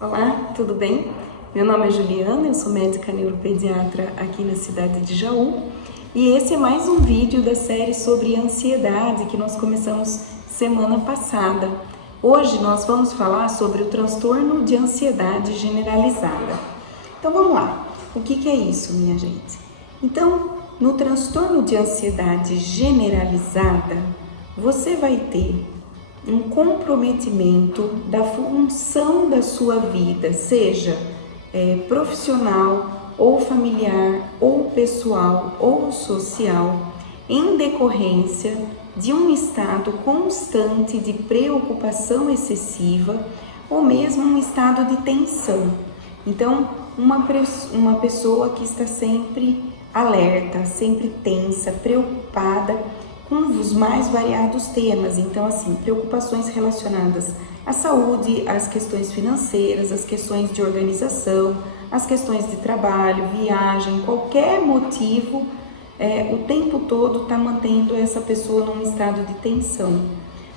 Olá, tudo bem? Meu nome é Juliana, eu sou médica neuropediatra aqui na cidade de Jaú e esse é mais um vídeo da série sobre ansiedade que nós começamos semana passada. Hoje nós vamos falar sobre o transtorno de ansiedade generalizada. Então vamos lá, o que é isso, minha gente? Então, no transtorno de ansiedade generalizada, você vai ter um comprometimento da função da sua vida, seja profissional, ou familiar, ou pessoal, ou social, em decorrência de um estado constante de preocupação excessiva ou mesmo um estado de tensão. Então, uma pessoa que está sempre alerta, sempre tensa, preocupada com os mais variados temas. Então, assim, preocupações relacionadas à saúde, às questões financeiras, às questões de organização, às questões de trabalho, viagem, qualquer motivo, o tempo todo está mantendo essa pessoa num estado de tensão,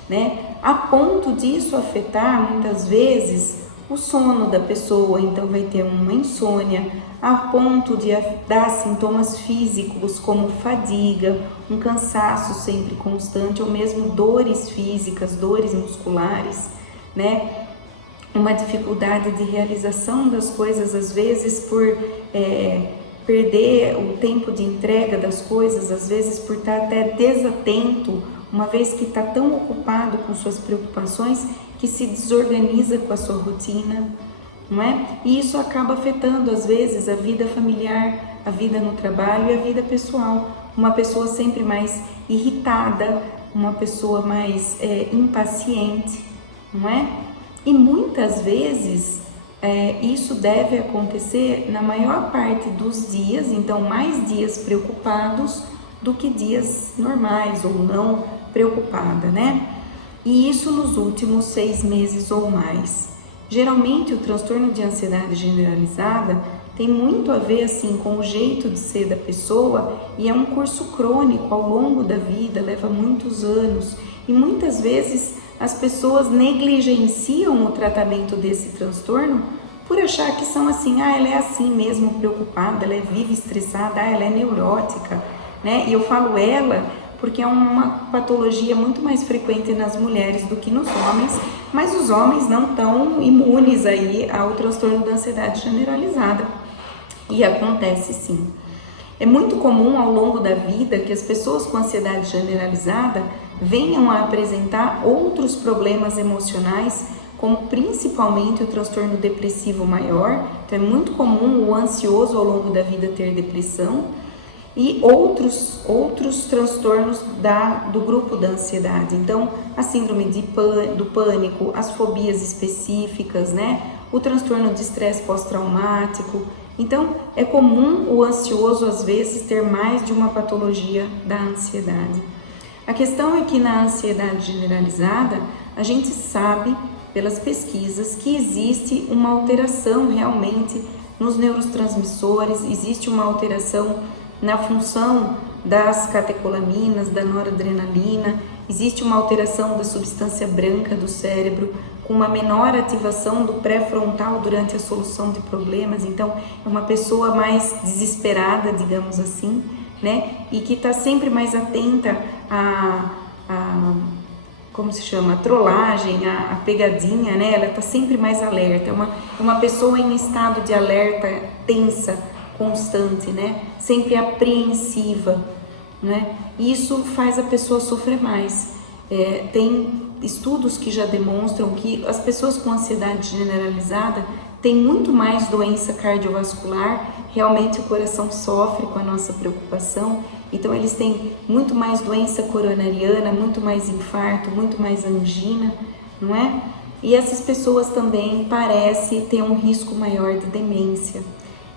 né? A ponto disso afetar, muitas vezes, o sono da pessoa, então vai ter uma insônia, a ponto de dar sintomas físicos como fadiga, um cansaço sempre constante, ou mesmo dores físicas, dores musculares, né? Uma dificuldade de realização das coisas, às vezes por perder o tempo de entrega das coisas, às vezes por estar até desatento, uma vez que está tão ocupado com suas preocupações que se desorganiza com a sua rotina, não é? E isso acaba afetando, às vezes, a vida familiar, a vida no trabalho e a vida pessoal. Uma pessoa sempre mais irritada, uma pessoa mais impaciente, não é? E muitas vezes isso deve acontecer na maior parte dos dias, então mais dias preocupados do que dias normais ou não preocupada, né? E isso nos últimos 6 meses ou mais. Geralmente o transtorno de ansiedade generalizada tem muito a ver assim com o jeito de ser da pessoa e é um curso crônico ao longo da vida, leva muitos anos e muitas vezes as pessoas negligenciam o tratamento desse transtorno por achar que são assim, ela é assim mesmo preocupada, ela vive estressada, ela é neurótica, né? E eu falo ela porque é uma patologia muito mais frequente nas mulheres do que nos homens, mas os homens não estão imunes aí ao transtorno da ansiedade generalizada. E acontece sim. É muito comum ao longo da vida que as pessoas com ansiedade generalizada venham a apresentar outros problemas emocionais, como principalmente o transtorno depressivo maior. Então é muito comum o ansioso ao longo da vida ter depressão, e outros transtornos do grupo da ansiedade. Então, a síndrome do pânico, as fobias específicas, né? O transtorno de estresse pós-traumático. Então, é comum o ansioso, às vezes, ter mais de uma patologia da ansiedade. A questão é que na ansiedade generalizada, a gente sabe, pelas pesquisas, que existe uma alteração realmente nos neurotransmissores, existe uma alteração na função das catecolaminas, da noradrenalina, existe uma alteração da substância branca do cérebro, com uma menor ativação do pré-frontal durante a solução de problemas. Então, é uma pessoa mais desesperada, digamos assim, né? E que está sempre mais atenta como se chama? A trollagem, a pegadinha, né? Ela está sempre mais alerta, é uma pessoa em estado de alerta tensa, constante, né? Sempre apreensiva, né? Isso faz a pessoa sofrer mais. Tem estudos que já demonstram que as pessoas com ansiedade generalizada têm muito mais doença cardiovascular, realmente o coração sofre com a nossa preocupação, então eles têm muito mais doença coronariana, muito mais infarto, muito mais angina, não é? E essas pessoas também parecem ter um risco maior de demência.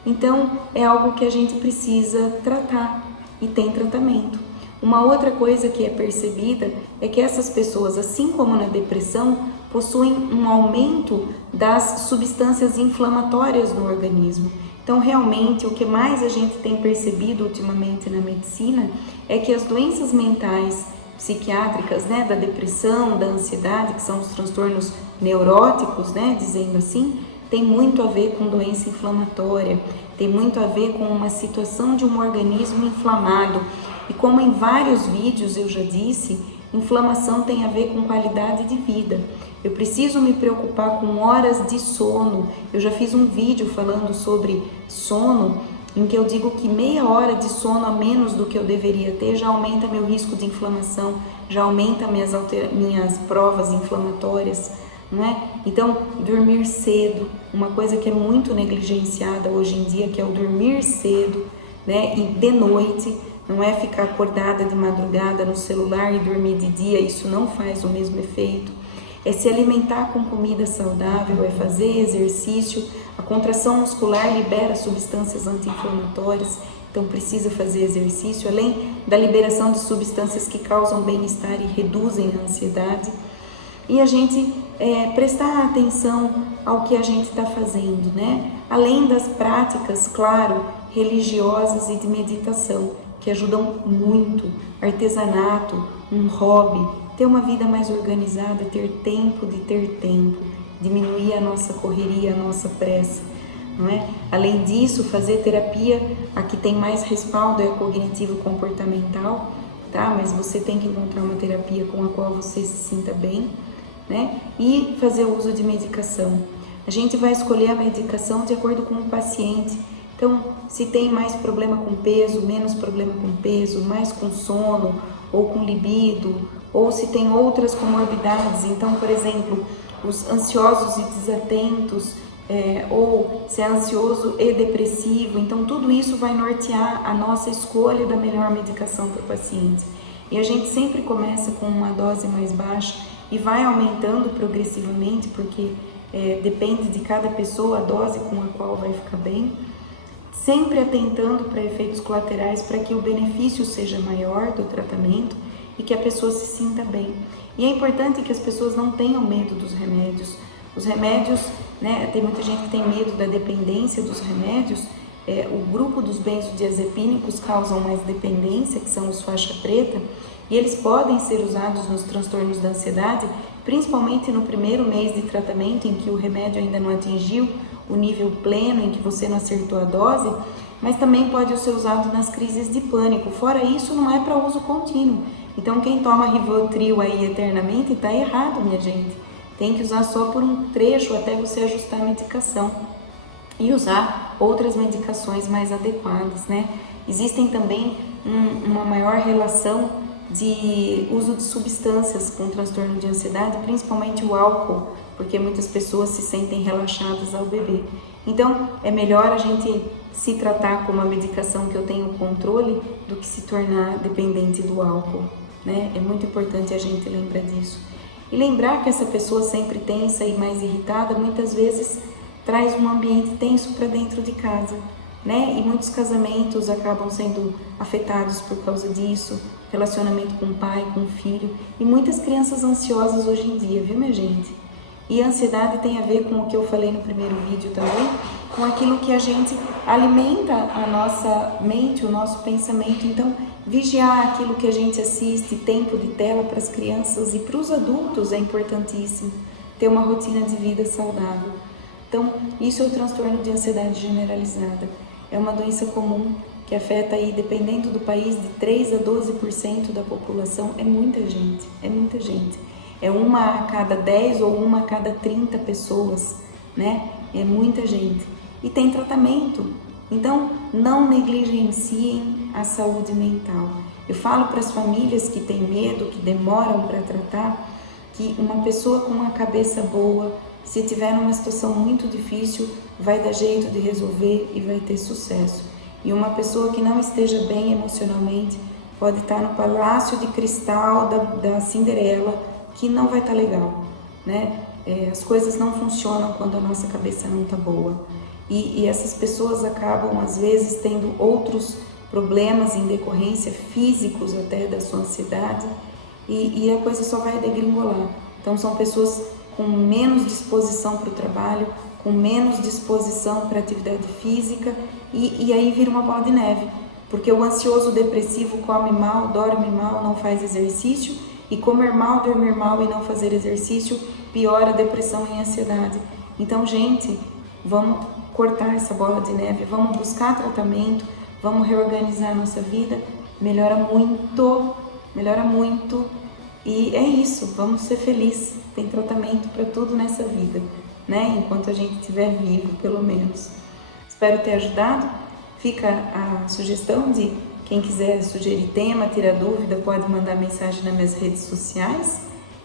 Então, é algo que a gente precisa tratar e tem tratamento. Uma outra coisa que é percebida é que essas pessoas, assim como na depressão, possuem um aumento das substâncias inflamatórias no organismo. Então, realmente, o que mais a gente tem percebido ultimamente na medicina é que as doenças mentais psiquiátricas, né, da depressão, da ansiedade, que são os transtornos neuróticos, né, dizendo assim, tem muito a ver com doença inflamatória, tem muito a ver com uma situação de um organismo inflamado. E como em vários vídeos eu já disse, inflamação tem a ver com qualidade de vida. Eu preciso me preocupar com horas de sono. Eu já fiz um vídeo falando sobre sono, em que eu digo que meia hora de sono a menos do que eu deveria ter já aumenta meu risco de inflamação, já aumenta minhas provas inflamatórias, não é? Então, dormir cedo, uma coisa que é muito negligenciada hoje em dia, que é o dormir cedo, né? E de noite, não é ficar acordada de madrugada no celular e dormir de dia, isso não faz o mesmo efeito. É se alimentar com comida saudável, é fazer exercício. A contração muscular libera substâncias anti-inflamatórias, então precisa fazer exercício, além da liberação de substâncias que causam bem-estar e reduzem a ansiedade. E a gente prestar atenção ao que a gente está fazendo, né? Além das práticas, claro, religiosas e de meditação, que ajudam muito, artesanato, um hobby, ter uma vida mais organizada, ter tempo de ter tempo, diminuir a nossa correria, a nossa pressa, não é? Além disso, fazer terapia, a que tem mais respaldo é a cognitivo-comportamental, tá? Mas você tem que encontrar uma terapia com a qual você se sinta bem, né? E fazer uso de medicação. A gente vai escolher a medicação de acordo com o paciente. Então, se tem mais problema com peso, menos problema com peso, mais com sono ou com libido, ou se tem outras comorbidades, então, por exemplo, os ansiosos e desatentos, ou se é ansioso e depressivo, então tudo isso vai nortear a nossa escolha da melhor medicação para o paciente. E a gente sempre começa com uma dose mais baixa e vai aumentando progressivamente, porque depende de cada pessoa a dose com a qual vai ficar bem, sempre atentando para efeitos colaterais para que o benefício seja maior do tratamento e que a pessoa se sinta bem. E é importante que as pessoas não tenham medo dos remédios. Os remédios, né, tem muita gente que tem medo da dependência dos remédios. O grupo dos benzodiazepínicos causam mais dependência, que são os faixa preta, e eles podem ser usados nos transtornos da ansiedade, principalmente no primeiro mês de tratamento, em que o remédio ainda não atingiu o nível pleno, em que você não acertou a dose, mas também pode ser usado nas crises de pânico. Fora isso, não é para uso contínuo. Então, quem toma Rivotril aí eternamente está errado, minha gente. Tem que usar só por um trecho até você ajustar a medicação e usar outras medicações mais adequadas, né? Existem também uma maior relação de uso de substâncias com transtorno de ansiedade, principalmente o álcool, porque muitas pessoas se sentem relaxadas ao beber. Então, é melhor a gente se tratar com uma medicação que eu tenho controle do que se tornar dependente do álcool, né? É muito importante a gente lembrar disso. E lembrar que essa pessoa sempre tensa e mais irritada, muitas vezes traz um ambiente tenso para dentro de casa, né? E muitos casamentos acabam sendo afetados por causa disso, relacionamento com o pai, com o filho, e muitas crianças ansiosas hoje em dia, viu, minha gente? E a ansiedade tem a ver com o que eu falei no primeiro vídeo também, com aquilo que a gente alimenta a nossa mente, o nosso pensamento. Então, vigiar aquilo que a gente assiste, tempo de tela para as crianças e para os adultos é importantíssimo, ter uma rotina de vida saudável. Então, isso é o transtorno de ansiedade generalizada. É uma doença comum que afeta aí, dependendo do país, de 3 a 12% da população. É muita gente, é muita gente. É uma a cada 10 ou uma a cada 30 pessoas, né? É muita gente. E tem tratamento. Então, não negligenciem a saúde mental. Eu falo para as famílias que têm medo, que demoram para tratar, que uma pessoa com uma cabeça boa, se tiver numa situação muito difícil, vai dar jeito de resolver e vai ter sucesso. E uma pessoa que não esteja bem emocionalmente pode estar no palácio de cristal da Cinderela, que não vai estar legal, né? As coisas não funcionam quando a nossa cabeça não está boa. E essas pessoas acabam, às vezes, tendo outros problemas em decorrência, físicos até, da sua ansiedade, e a coisa só vai degringolar. Então, são pessoas com menos disposição para o trabalho, com menos disposição para a atividade física, e aí vira uma bola de neve, porque o ansioso depressivo come mal, dorme mal, não faz exercício, e comer mal, dormir mal e não fazer exercício piora a depressão e a ansiedade. Então, gente, vamos cortar essa bola de neve, vamos buscar tratamento, vamos reorganizar a nossa vida, melhora muito, e é isso, vamos ser felizes, tem tratamento para tudo nessa vida, né? Enquanto a gente estiver vivo, pelo menos. Espero ter ajudado, fica a sugestão de quem quiser sugerir tema, tirar dúvida, pode mandar mensagem nas minhas redes sociais,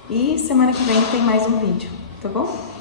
e semana que vem tem mais um vídeo, tá bom?